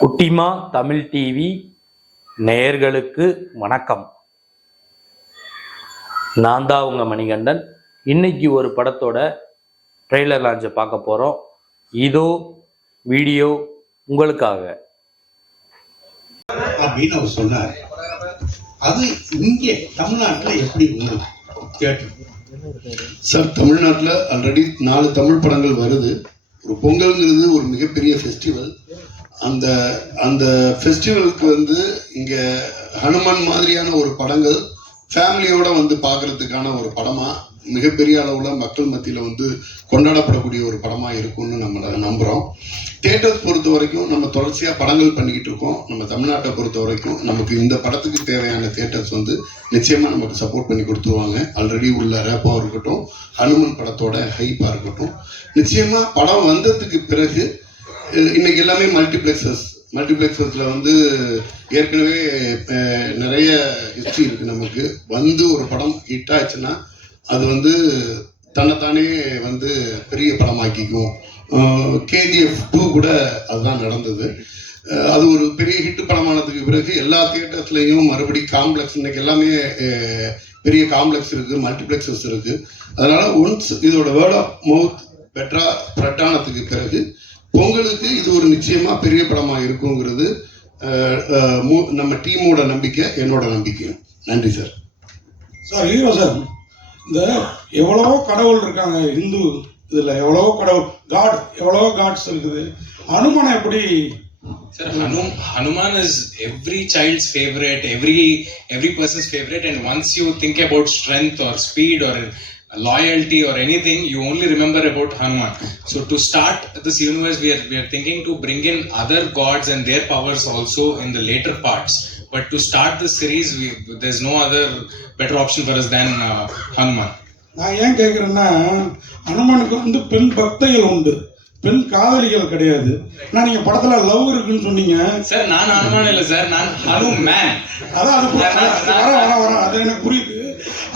குட்டிமா தமிழ் டிவி நேயர்களுக்கு வணக்கம். நான் தான் உங்கள் மணிகண்டன். இன்னைக்கு ஒரு படத்தோட ட்ரெய்லர் லான்ச்சை பார்க்க போகிறோம். இதோ வீடியோ உங்களுக்காக. அப்படின்னு அவர் சொன்னார். அது இங்கே தமிழ்நாட்டில் எப்படி உங்களுக்கு கேட்டு சார்? தமிழ்நாட்டில் ஆல்ரெடி 4 தமிழ் படங்கள் வருது. ஒரு பொங்கல்ங்கிறது ஒரு மிகப்பெரிய ஃபெஸ்டிவல். அந்த அந்த ஃபெஸ்டிவலுக்கு இங்கே ஹனுமான் மாதிரியான ஒரு படங்கள் ஃபேமிலியோட பார்க்கறதுக்கான ஒரு படமாக மிகப்பெரிய அளவில் மக்கள் மத்தியில் கொண்டாடப்படக்கூடிய ஒரு படமாக இருக்கும்னு நம்ம நம்புகிறோம். தியேட்டர்ஸ் பொறுத்த வரைக்கும் நம்ம தொடர்ச்சியாக படங்கள் பண்ணிக்கிட்டு இருக்கோம். நம்ம தமிழ்நாட்டை பொறுத்த வரைக்கும் நமக்கு இந்த படத்துக்கு தேவையான தியேட்டர்ஸ் நிச்சயமாக நமக்கு சப்போர்ட் பண்ணி கொடுத்துருவாங்க. ஆல்ரெடி உள்ள ரேப்பாக இருக்கட்டும், ஹனுமன் படத்தோட ஹைப்பாக இருக்கட்டும், நிச்சயமாக படம் வந்ததுக்கு பிறகு இன்னைக்கு எல்லாமே மல்டிப்ளெக்ஸஸில் ஏற்கனவே நிறைய ஹிஸ்ட்ரி இருக்குது. நமக்கு ஒரு படம் ஹிட் ஆச்சுன்னா அது தன்னைத்தானே பெரிய படமாக்கிக்கும். KGF 2 கூட அதுதான் நடந்தது. அது ஒரு பெரிய ஹிட் படமானதுக்கு பிறகு எல்லா தியேட்டர்ஸ்லையும் மறுபடி காம்ப்ளெக்ஸ், இன்னைக்கு எல்லாமே பெரிய காம்ப்ளெக்ஸ் இருக்குது, மல்டிப்ளெக்ஸஸ் இருக்குது. அதனால் ஒன்ஸ் இதோட வேர்ட் ஆஃப் மவுத் பெட்டராக ஸ்ப்ரெட் ஆனதுக்கு பிறகு பொங்கலுக்கு இது ஒரு நிச்சயமாக பெரிய படமாக இருக்குங்கிறது நம்ம டீமோட நம்பிக்கை, என்னோட நம்பிக்கை. நன்றி சார். சார் ஹீரோ சார், இந்த எவ்வளவோ கடவுள் இருக்காங்க இந்து இதில், எவ்வளவோ கடவுள் எவ்வளவோ காட்ஸ் இருக்குது. ஹனுமானை எப்படி Sir, Hanuman is every child's favorite, every person's favorite, and once you think about strength or speed or loyalty or anything, you only remember about Hanuman. So to start this universe, we are thinking to bring in other gods and their powers also in the later parts. But to start this series, there's no other better option for us than Hanuman. நான் ஏன் கேட்குறேன்னா, ஹனுமானுக்கு பெண் பக்தைகள் உண்டு, பெண் காதலிகள் கிடையாது. நான் நீங்க படத்துல லவ் இருக்குன்னு சொன்னீங்க சார். நான் ஹனுமான் இல்ல சார், நான் ஹனுமேன். அதான் அது அது எனக்கு புரியுது.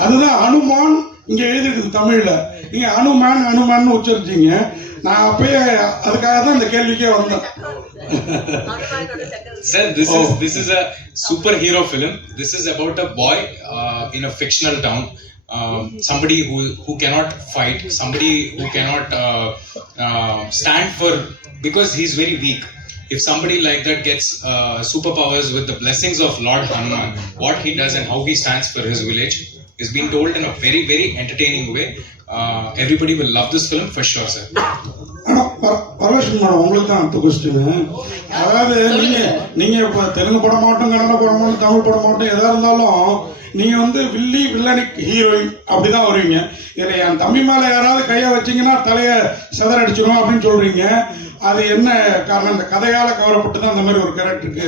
அதுதான் ஹனுமான் இங்க எழுதிருக்கு தமிழ்ல. நீங்க ஹனுமான் உச்சரிச்சீங்க. நான் அப்பயே அதுக்காக தான் இந்த கேள்விக்கே வந்தேன். Sir, this is a superhero film. This is about a boy in a fictional town. Somebody who cannot fight, somebody who cannot stand for, because he's very weak. If somebody like that gets superpowers with the blessings of Lord Hanuman, what he does and how he stands for his village is being told in a very, very entertaining way. Everybody will love this film for sure, sir. Parameswaran madam, உங்களுக்கு தான் அடுத்த question. அதாவது நீங்க இப்ப தெலுங்கு படம் மாவட்டம், கன்னட படம் மாவட்டம், தமிழ் படம் மாவட்டம் எதா இருந்தாலும் நீங்க வில்லனிக் ஹீரோயின் அப்படிதான் வருவீங்க. இதுல என் தம்பி மேல யாராவது கைய வச்சீங்கன்னா தலைய செதறடிச்சிடும் அப்படின்னு சொல்றீங்க. அது என்ன காரணம்? இந்த கதையால கவரப்பட்டு தான் அந்த மாதிரி ஒரு கேரக்டருக்கு,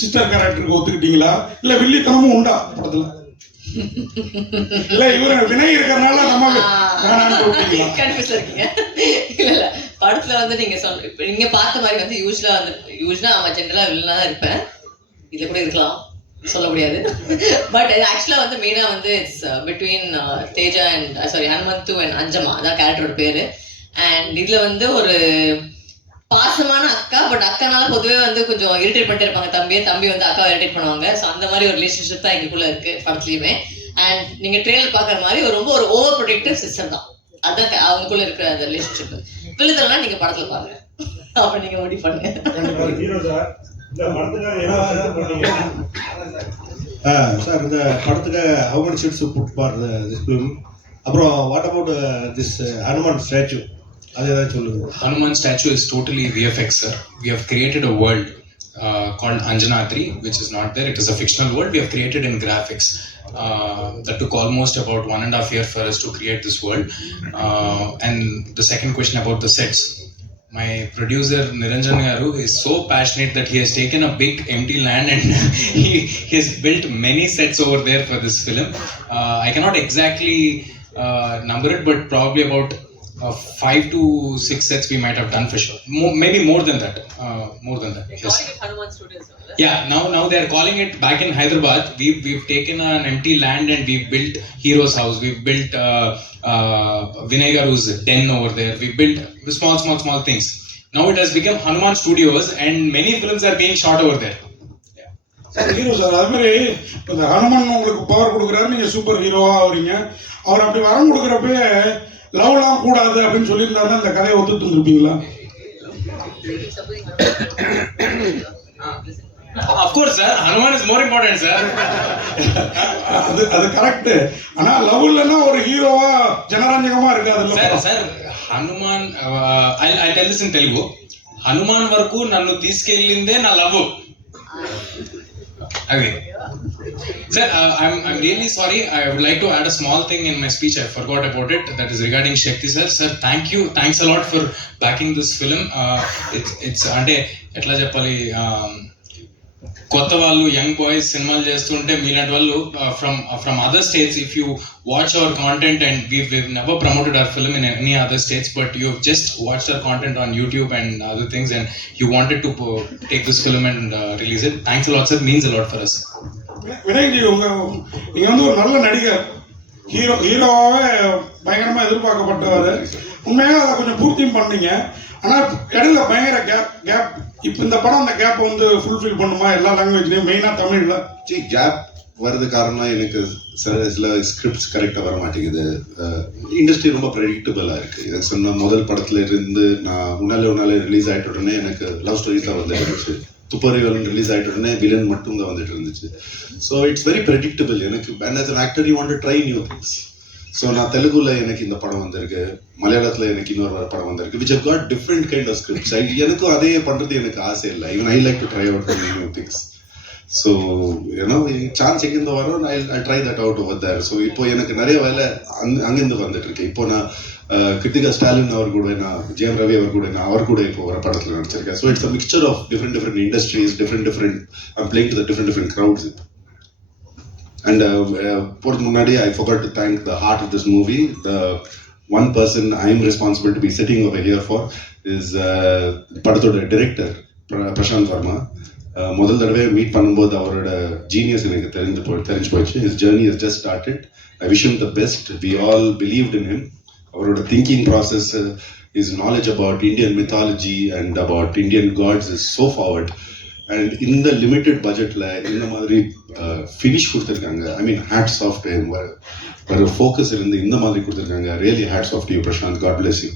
சிஸ்டர் கேரக்டருக்கு ஒத்துக்கிட்டீங்களா, இல்ல வில்லித்தனமும் உண்டா படத்துல? இல்ல இவரு வினய் இருக்கறனால நம்ம கன்ஃபியூஸ் இருக்கீங்க. இல்ல படத்துல நீங்க பார்த்த மாதிரி யூஸ்வலா நம்ம ஜெனரலா வில்லனா தான் இருப்பேன். இதுல கூட இருக்கலாம், சொல்ல முடியாது. But actually mainly it's between Teja and Hanumanthu and Anjamma, அதான் கேரக்டரோட பேரு. அண்ட் இதுல ஒரு பாசமான அக்கா, பட் அக்கானால பொதுவே கொஞ்சம் இரிட்டேட் பண்ணிட்டு இருப்பாங்க தம்பி அக்காவை இரிட்டேட் பண்ணுவாங்க. ஸோ அந்த மாதிரி ஒரு ரிலேஷன்ஷிப் தான் எங்களுக்குள்ள இருக்கு படத்துலயுமே. அண்ட் நீங்க ட்ரெயிலர் பாக்குற மாதிரி ரொம்ப ஒரு ஓவர் ப்ரொடெக்டிவ் சிஸ்டம் தான், அதான் அவங்களுக்குள்ள இருக்கிற அந்த ரிலேஷன்ஷிப். விழுதெல்லாம் நீங்க படத்துல பாருங்க, அப்ப நீங்க ஓடி பண்ணுங்க. சார், இந்த படத்துக்கு how many sets you put for this film? அப்புறம் what about this Hanuman statue, அது ஏதாவது சொல்லுங்க. Hanuman statue is totally VFX, sir. We have created a world called Anjanadri, which is not there. It is a fictional world we have created in graphics. That took almost about 1.5 years for us to create this world. And the second question about the sets. My producer Niranjan Garu is so passionate that he has taken a big empty land and he has built many sets over there for this film. I cannot exactly number it, but probably about 5 to 6 sets we might have done for sure. Maybe more than that. Yes. Hanuman Studios. Yeah, now they are calling it back in Hyderabad. We've taken an empty land and we've built Hero's house. We've built Vinay Garu's den over there. We built small things. Now it has become Hanuman Studios, and many films are being shot over there. Sir hero sir அது மாதிரி இந்த ஹனுமன் உங்களுக்கு power கொடுக்குறாரு, நீங்க super ஹீரோவா ஆகுறீங்க. அவர் அப்படி வரம் கொடுக்குறப்ப லவ்லாம் கூடாது அப்படின்னு சொல்லியிருந்தாருன்னா இந்த கதையை ஒத்துட்டு இருந்திருப்பீங்களா? Of course, sir. Hanuman is more important, sir. அது கரெக்ட். ஆனா லவ் இல்லைன்னா ஒரு ஹீரோவா ஜனரஞ்சகமா இருக்காது. Sir, Hanuman. I'll tell this in Telugu. Hanuman వరకు నన్ను తీసుకెళ్ళిందే నా love. Okay. Sir, I'm really sorry. I would like to add a small thing in my speech. I forgot about it. That is regarding Shakti sir. Sir, thank you. Thanks a lot for backing this film. It's అంటే ఎట్లా చెప్పాలి, కొత్త వాళ్ళు young boys సినిమాలు చేస్తుంటే మీలాంటి వాళ్ళు from other states, if you watch our content, and we've never promoted our film in any other states, but you've just watched our content on YouTube and other things, and you wanted to take this film and release it. Thanks a lot, sir. Means a lot for us. வினய்ஜி, நீங்க வந்து ஒரு நல்ல நடிகர், ஹீரோவாவே பயங்கரமா எதிர்பார்க்கப்பட்டவர். உண்மையாக அதை கொஞ்சம் பூர்த்தியும் பண்ணீங்க. ஆனா இடையில பயங்கர கேப். இப்போ இந்த படம் அந்த கேப் வந்து ஃபுல்ஃபில் பண்ணுமா எல்லா லாங்குவேஜ்லயும், மெயினா தமிழ்ல? கேப் வருது காரணம் எனக்கு சில ஸ்கிரிப்ட்ஸ் கரெக்டாக வர மாட்டேங்குது. இண்டஸ்ட்ரி ரொம்ப ப்ரெடிக்டபிளாக இருக்குது. இதை சொன்ன முதல் படத்துல இருந்து நான் உன்னாலே ரிலீஸ் ஆகிட்ட உடனே எனக்கு லவ் ஸ்டோரிஸ் தான் வந்துட்டு இருந்துச்சு. துப்பறிவன் ரிலீஸ் ஆகிட்ட உடனே வில்லன் மட்டும் தான் வந்துட்டு இருந்துச்சு. So it's very predictable. எனக்கு and as an actor you want to try new things. So நான் தெலுங்குல எனக்கு இந்த படம் வந்திருக்கு, மலையாளத்தில் எனக்கு இன்னொரு படம் வந்திருக்கு, which have got different kind of scripts. எனக்கும் அதே பண்ணுறது எனக்கு ஆசை இல்லை. Even I like to try out new things. So ஏன்னா சான்ஸ் எங்கேருந்து வரும், I try that out over there. So இப்போ எனக்கு நிறைய வேலை அங்கேருந்து வந்துட்டு இருக்கு. இப்போ நான் கிருத்திகா ஸ்டாலின் அவர் கூட, நான் ஜெயம் ரவி அவர் கூட இப்போ ஒரு படத்தில் நடிச்சிருக்கேன். So it's a mixture of different industries, different I'm playing to the different crowds. And போறதுக்கு முன்னாடி I forgot to thank the heart of this movie. The one person I am responsible to be sitting over here for is படத்தோட director Prashanth Verma. முதல் தடவை meet பண்ணும்போது அவரோட genius எனக்கு தெரிஞ்சு போச்சு. His journey has just started. I wish him the best. We all believed in him. அவரோட thinking process, his knowledge about Indian mythology and about Indian gods is so forward. And இந்த limited பட்ஜெட்ல இந்த மாதிரி finish கொடுத்துருக்காங்க. I mean hats off to him. ஒரு focus இருந்து இந்த மாதிரி கொடுத்துருக்காங்க. Really hats off to you Prashanth. God bless you.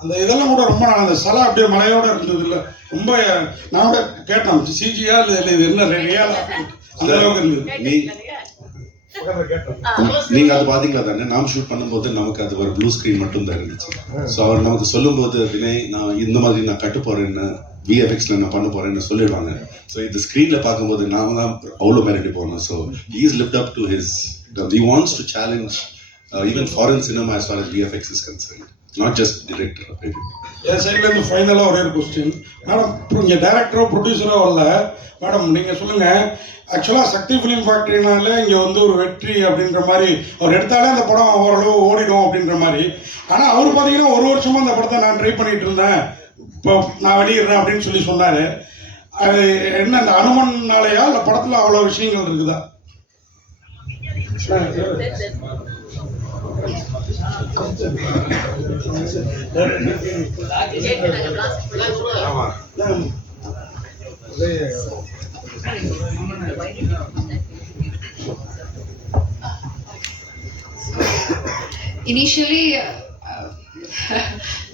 அந்த இதெல்லாம் கூட ரொம்ப அந்த சலா அப்படியே மலையோட இருந்தது இல்லை, ரொம்ப நான் கூட கேட்டேன் சிஜியா இல்லை இது என்ன ரியலா அந்த அளவுக்கு இருந்தது. நீங்க அது பாத்தீங்களா தானே? நாம் ஷூட் பண்ணும்போது நமக்கு அது ஒரு ப்ளூ ஸ்கிரீன் மட்டும் தான் இருந்துச்சு. ஸோ அவர் நமக்கு சொல்லும் போது வினய் நான் இந்த மாதிரி நான் கட்டு போறேன்னு, விஎஃப்எக்ஸ்ல நான் பண்ண போறேன்னு சொல்லிடுவாங்க. ஸோ இந்த ஸ்கிரீன்ல பார்க்கும்போது நாம தான் அவ்வளோ மிரட்டி போகணும். So he is lived up to his, he wants to challenge even foreign cinema as far as VFX is concerned, not just director. என் சைட்ல இருந்து ஃபைனலாக ஒரே ஒரு கொஸ்டின் மேடம். இங்கே டைரக்டரோ ப்ரொடியூசரோ வரல மேடம், நீங்க சொல்லுங்க. ஆக்சுவலாக சக்தி ஃபிலிம் ஃபேக்டரினால இங்கே வந்து ஒரு வெற்றி அப்படின்ற மாதிரி அவர் எடுத்தாலே அந்த படம் ஓரளவு ஓடிடும் அப்படின்ற மாதிரி. ஆனால் அவர் பார்த்தீங்கன்னா ஒரு வருஷமா அந்த படத்தை நான் ட்ரை பண்ணிட்டு இருந்தேன், இப்போ நான் வெளியிடுறேன் அப்படின்னு சொல்லி சொன்னாரு. அது என்ன அந்த அனுமன்னாலையா இல்லை படத்தில் அவ்வளோ விஷயங்கள் இருக்குதா? Initially,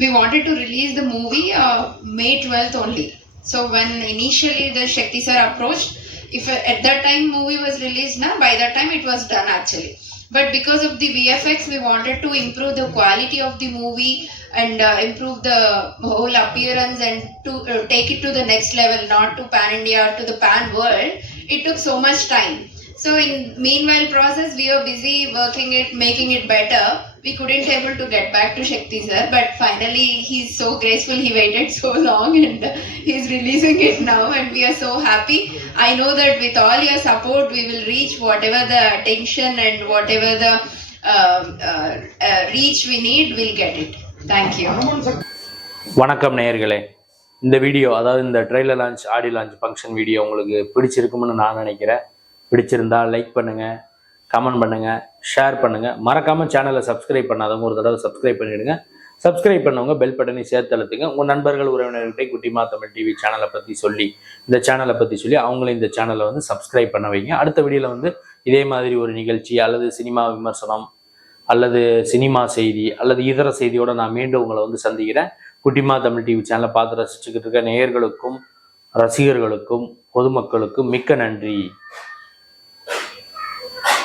we wanted to release the movie May 12th only. So when initially the Shakti sir approached, if at that time movie was released, by that time it was done actually. But because of the VFX, we wanted to improve the quality of the movie and improve the whole appearance and to take it to the next level, not to pan India, to the pan world. It took so much time. So in meanwhile process, we were busy working it, making it better. We couldn't able to get back to Shakti sir, but finally he's so graceful. He waited so long and he's releasing it now, and we are so happy. I know that with all your support, we will reach whatever the attention and whatever the reach we need, we'll get it. Thank you. வணக்கம் நேயர்களே. இந்த video, அதாவது இந்த trailer launch, audio launch function video உங்களுக்கு பிடிச்சிருக்கும்னு நான் நினைக்கிறேன். பிடிச்சிருந்தா லைக் பண்ணுங்கள், கமெண்ட் பண்ணுங்கள், ஷேர் பண்ணுங்கள். மறக்காமல் சேனலை சப்ஸ்கிரைப் பண்ணாதவங்க ஒரு தடவை சப்ஸ்கிரைப் பண்ணிவிடுங்க. சப்ஸ்கிரைப் பண்ணவங்க பெல் பட்டனை சேர்த்து அழுத்துங்க. உங்கள் நண்பர்கள் உறவினர்கிட்ட குட்டிமா தமிழ் டிவி சேனலை பற்றி சொல்லி இந்த சேனலை பற்றி சொல்லி அவங்களும் இந்த சேனலை வந்து சப்ஸ்கிரைப் பண்ண வைங்க. அடுத்த வீடியோவில் வந்து இதே மாதிரி ஒரு நிகழ்ச்சி அல்லது சினிமா விமர்சனம் அல்லது சினிமா செய்தி அல்லது இதர செய்தியோடு நான் மீண்டும் உங்களை வந்து சந்திக்கிறேன். குட்டிமா தமிழ் டிவி சேனலை பார்த்து ரசிச்சுக்கிட்டு இருக்க நேயர்களுக்கும் ரசிகர்களுக்கும் பொதுமக்களுக்கும் மிக்க நன்றி.